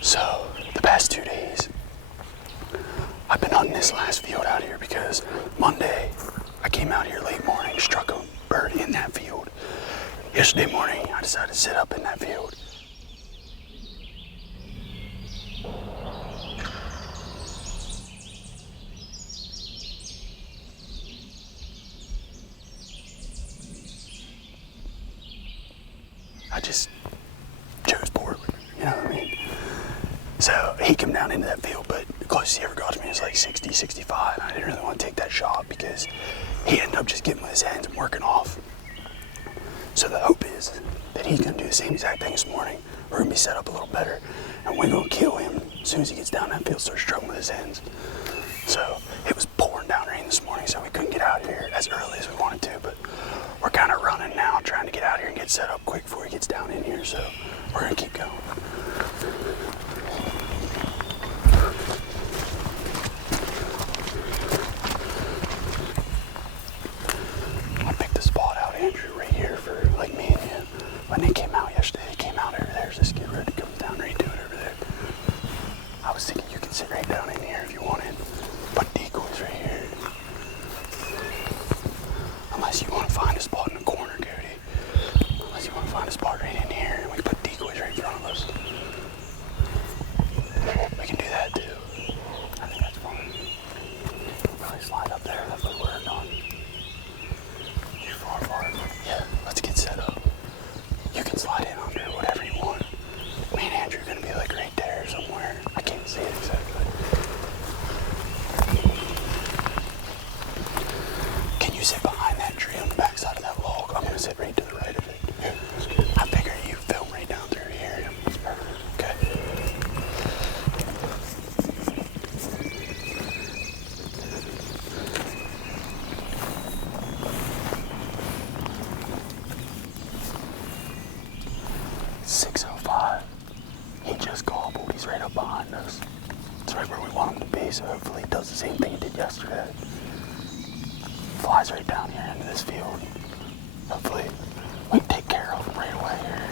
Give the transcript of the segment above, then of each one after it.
So, the past 2 days, I've been hunting this last field out here because Monday, I came out here late morning, struck a bird in that field. Yesterday morning, I decided to sit up in that field. I just chose poorly, you know what I mean? So he came down into that field, but the closest he ever got to me was like 60, 65. And I didn't really want to take that shot because he ended up just getting with his hands and working off. So the hope is that he's going to do the same exact thing this morning. We're going to be set up a little better, and we're going to kill him as soon as he gets down that field, starts struggling with his hands. So it was pouring down rain this morning, so we couldn't get out here as early as we wanted to, but we're kind of running now, trying to get out here and get set up quick before he gets down in here, so we're going to keep going. I picked a spot out, Andrew, right here for like me and you. When they came out yesterday, they came out over there. There's this skid road that comes down right to it over there. I was thinking you could sit right down in here if you wanted. Put decoys right here. Unless you want to find a spot in the corner, Cody. Unless you want to find a spot right in here and we can put decoys right in front of us. We can do that too. I think that's fine. Really slide up there, that's what we're on. You're far. Yeah, let's get set up. You can slide in under whatever you want. Me and Andrew are going to be like right there somewhere. I can't see it exactly. Can you sit behind that tree on the back side of that log? I'm going to sit right to the right of it. Yeah, that's good. I figure you film right down through here. Okay. It's 6:05. He just gobbled. He's right up behind us. It's right where we want him to be, so hopefully he does the same thing he did yesterday. Flies right down here into this field. Hopefully we can take care of him right away here.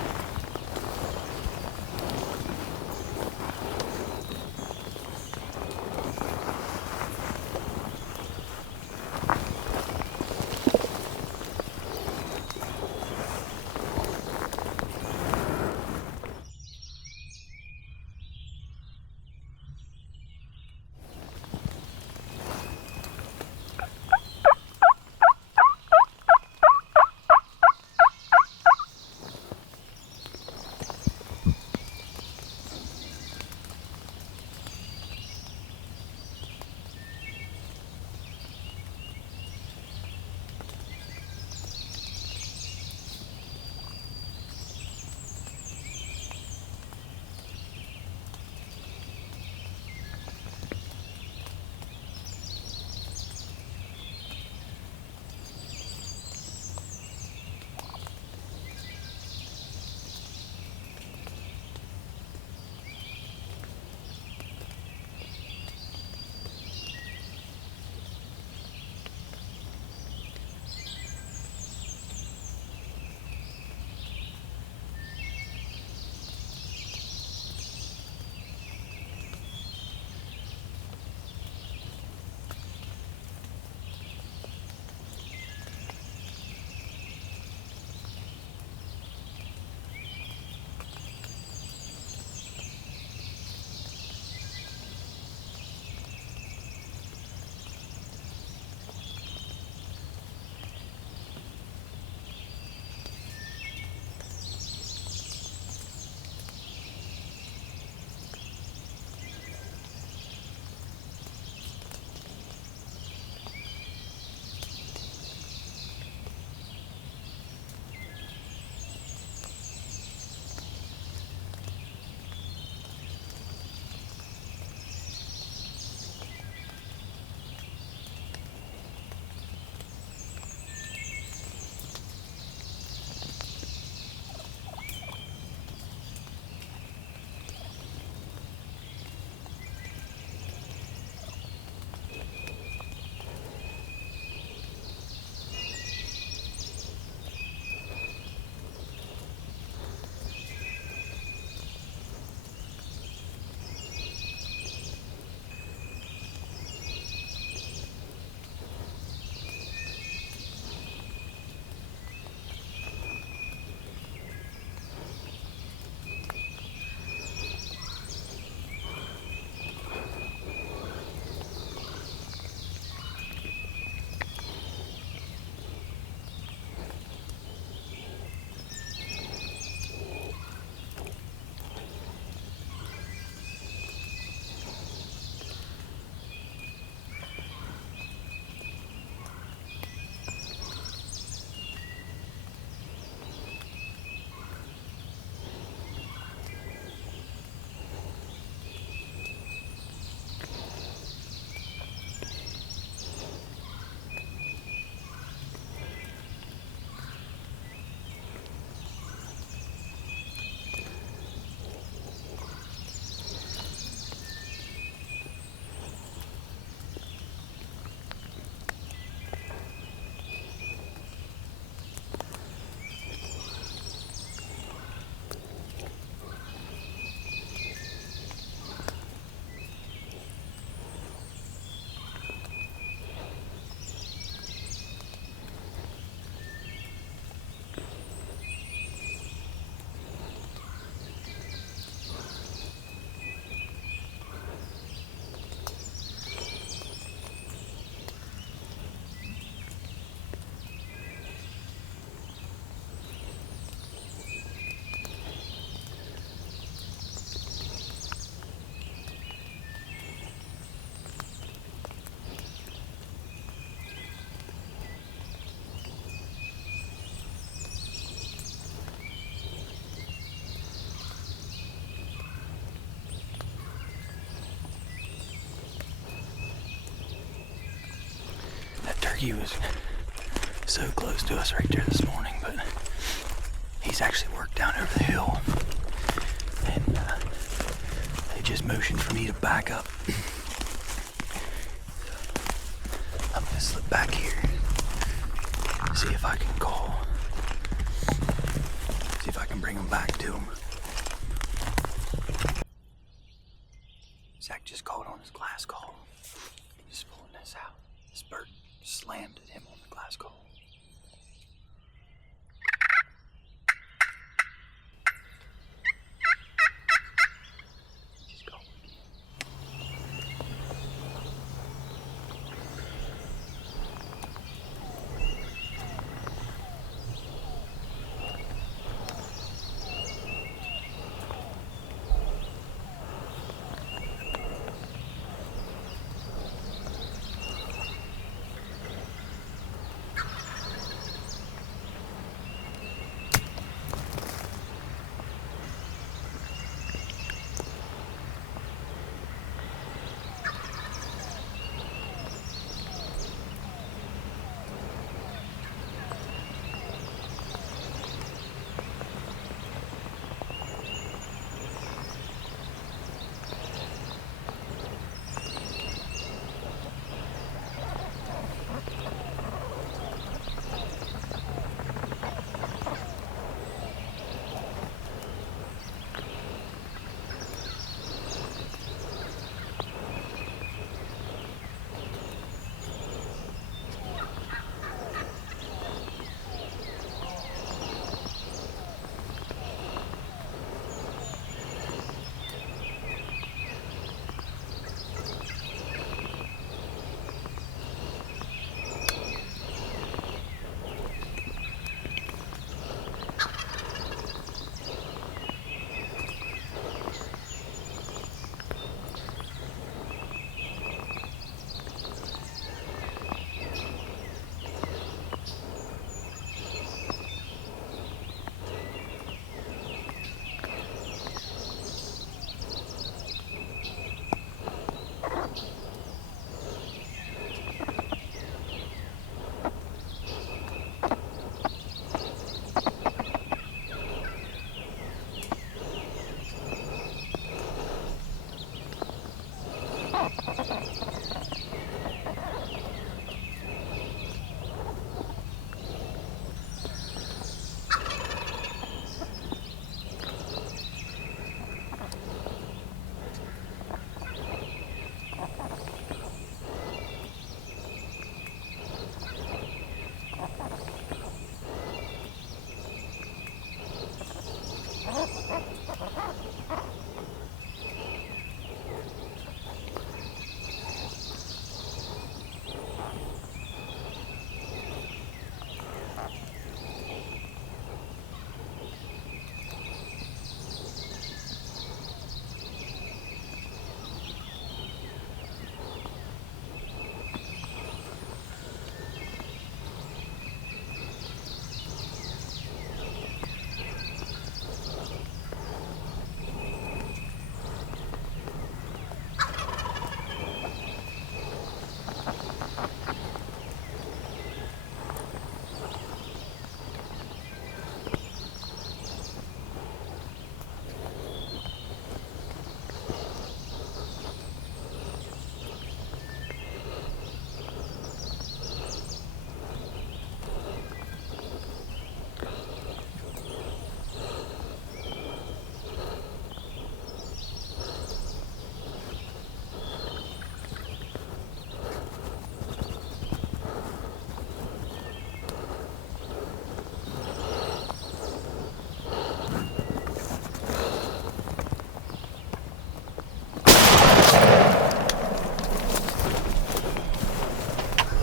turkey was so close to us right there this morning, but he's actually worked down over the hill, and they just motioned for me to back up. I'm gonna slip back here, see if I can call, see if I can bring him back to him. Zach just called on his glass call. He's pulling this out. This bird slammed at him on the glass call.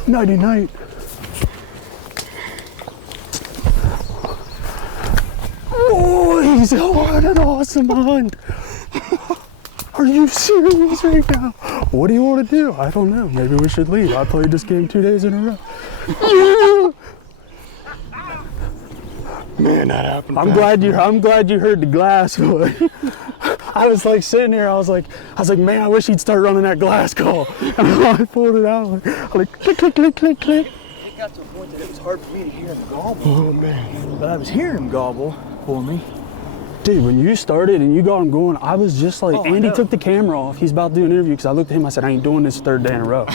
Nighty night. Boys, what an awesome hunt. Are you serious right now? What do you want to do? I don't know. Maybe we should leave. I played this game 2 days in a row. Man, that happened. I'm glad you heard the glass, boy. I was like sitting there, I was like, man, I wish he'd start running that glass call. And I pulled it out, like click, click, click, click, click. got to a point that it was hard for me to hear him gobble. Oh, man. But I was hearing him gobble for me. Dude, when you started and you got him going, I was just like, Oh, Andy took the camera off. He's about to do an interview because I looked at him. I said, I ain't doing this 3rd day in a row.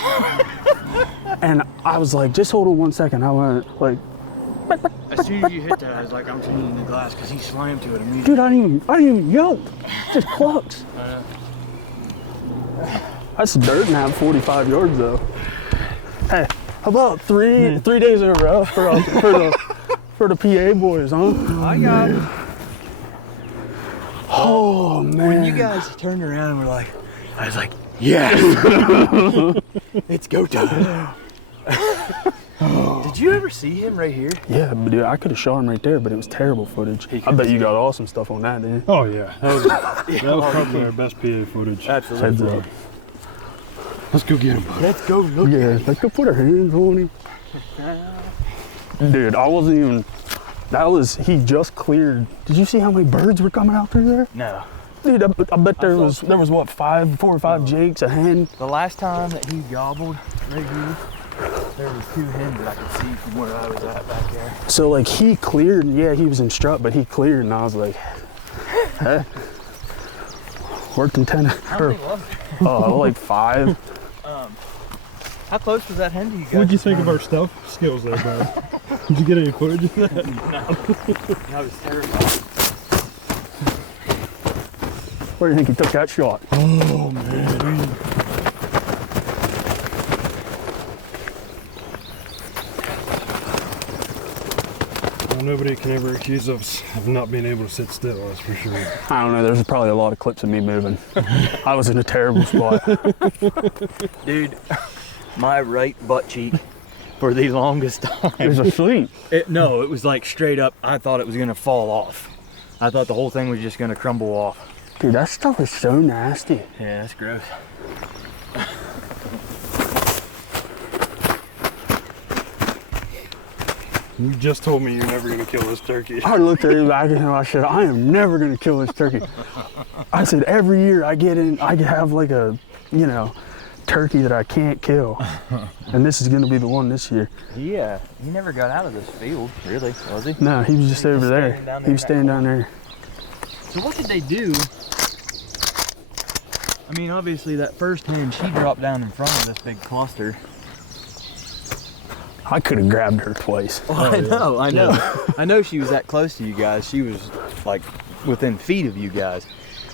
And I was like, just hold on 1 second. I went like, As soon as you hit that, I was like, I'm changing the glass because he slammed to it immediately. dude, I didn't even yelp. Just clucks. That's dirt now, 45 yards though. Hey, how about three days in a row for the PA boys, huh? I got it. Oh man. When you guys turned around and were like, I was like, yes! It's go time. Did you ever see him right here? Yeah, but dude, I could have shot him right there, but it was terrible footage. I bet you got awesome stuff on that, didn't you? Oh yeah, that was probably our best PA footage. Heads Absolutely. up. Let's go get him, bud. Let's go look. Yeah, let's go put our hands on him. Dude, I wasn't even, he just cleared. Did you see how many birds were coming out through there? No. Dude, I bet there was what, 4 or 5 jakes, a hen. The last time that he gobbled right here, there was 2 hens that I could see from where I was at back there. So like he cleared, yeah, he was in strut, but he cleared and I was like, hey. Worked in 10, How many was there? like 5. How close was that hen to you guys? What'd you think of our stealth skills there, bud? Did you get any footage of that? I was terrified. Where do you think he took that shot? Oh man. Well, nobody can ever accuse us of not being able to sit still, that's for sure. I don't know, there's probably a lot of clips of me moving. I was in a terrible spot. Dude, my right butt cheek for the longest time. It was asleep. No, it was like straight up. I thought it was gonna fall off. I thought the whole thing was just gonna crumble off. Dude, that stuff is so nasty. Yeah, that's gross. You just told me you're never gonna kill this turkey. I looked at him back and I said, I am never gonna kill this turkey. I said, every year I have like a, turkey that I can't kill. And this is gonna be the one this year. Yeah, he never got out of this field, really, was he? No, he was just over there. He was standing down there. So what did they do? I mean, obviously that first hen, she dropped down in front of this big cluster. I could have grabbed her twice. Oh, I know. I know she was that close to you guys. She was like within feet of you guys.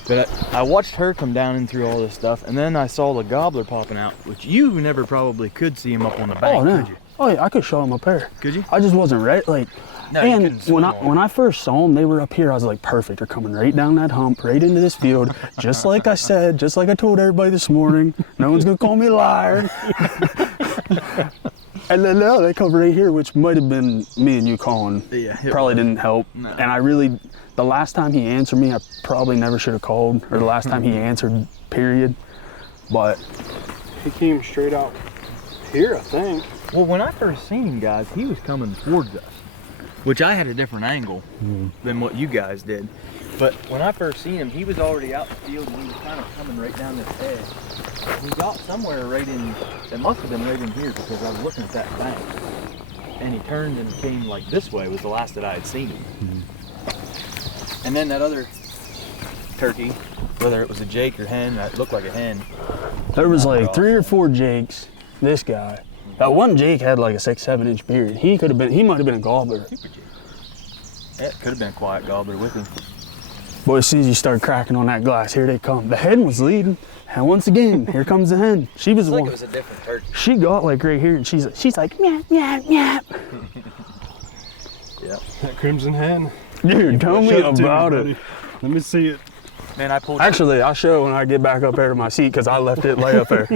But I watched her come down in through all this stuff, and then I saw the gobbler popping out, which you never probably could see him up on the bank, Oh, no. could you? Oh, yeah, I could show him up there. Could you? I just wasn't ready. Like, No, you and couldn't swim on when it. I first saw them, they were up here. I was like, perfect. They're coming right down that hump, right into this field. Just like I said, just like I told everybody this morning. No one's going to call me a liar. And then now they come right here, which might have been me and you calling. Yeah, it Probably was. didn't help. No. And the last time he answered me, I probably never should have called. Or the last time he answered, period. But He came straight out here, I think. Well, when I first seen him, guys, he was coming towards us, which I had a different angle than what you guys did. But when I first seen him, he was already out in the field and he was kind of coming right down this edge. He got somewhere right in, it must have been right in here because I was looking at that bank. And he turned and came like this way was the last that I had seen him. And then that other turkey, whether it was a jake or hen, that looked like a hen. there was like 3 or 4 jakes. This guy. That one jake had like a 6-7 inch beard. He might have been a gobbler. Super jake. Yeah, it could have been a quiet gobbler with him. Boy, as soon as you start cracking on that glass, here they come. The hen was leading, and once again, here comes the hen. She was It's the like one. it was a different turkey. She got like right here, and she's like, meow, meow, meow. Yeah. That crimson hen. Dude, tell me Show it to about me, it. buddy. Let me see it. Man, I pulled Actually, I'll show when I get back up there to my seat because I left it lay up there.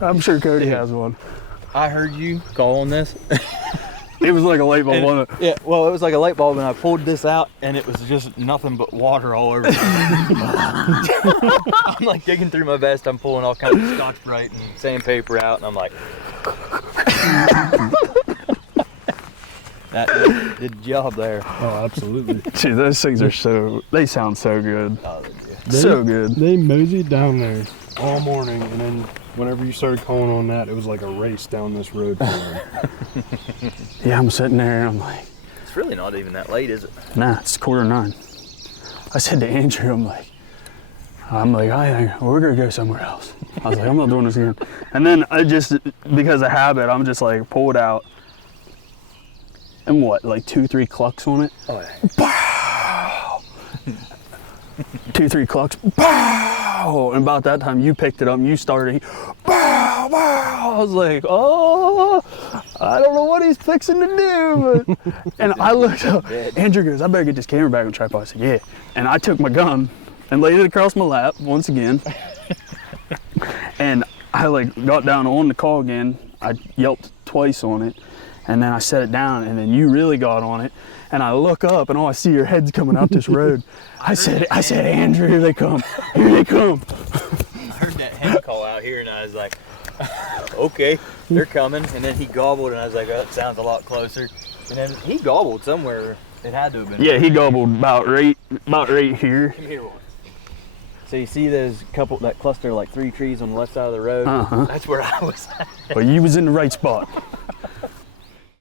I'm sure Cody has one. I heard you call on this. It was like a light bulb, wasn't it? Yeah, well, it was like a light bulb, and I pulled this out, and it was just nothing but water all over me. I'm like digging through my vest. I'm pulling all kinds of Scotch Brite and sandpaper out, and I'm like, that did the job there. Oh, absolutely. Gee, those things are they sound so good. Oh, yeah. So good. They moseyed down there all morning, and then whenever you started calling on that, it was like a race down this road. Yeah, I'm sitting there and I'm like, It's really not even that late, is it? nah, it's 8:45. I said to Andrew, I'm like, I think we're gonna go somewhere else. I was like, I'm not doing this again. And then I just, because of habit, I'm just like, pull it out. And what, like 2-3 clucks on it? Oh, yeah. Pow! 2-3 clucks. Pow! And about that time, you picked it up and you started. Pow! Pow! I was like, oh, I don't know what he's fixing to do. But, and I looked up. Andrew goes, I better get this camera back on tripod. I said, yeah. And I took my gun and laid it across my lap once again. And I like got down on the call again. I yelped twice on it. And then I set it down, and then you really got on it. And I look up, and all I see your head's coming out this road. I said, Andrew, here they come. Here they come. I heard that hen call out here, and I was like, okay, they're coming. And then he gobbled, and I was like, oh, that sounds a lot closer. And then he gobbled somewhere. It had to have been. Yeah, he gobbled about right here. So you see that cluster of like 3 trees on the left side of the road? Uh-huh. That's where I was at. Well, you was in the right spot.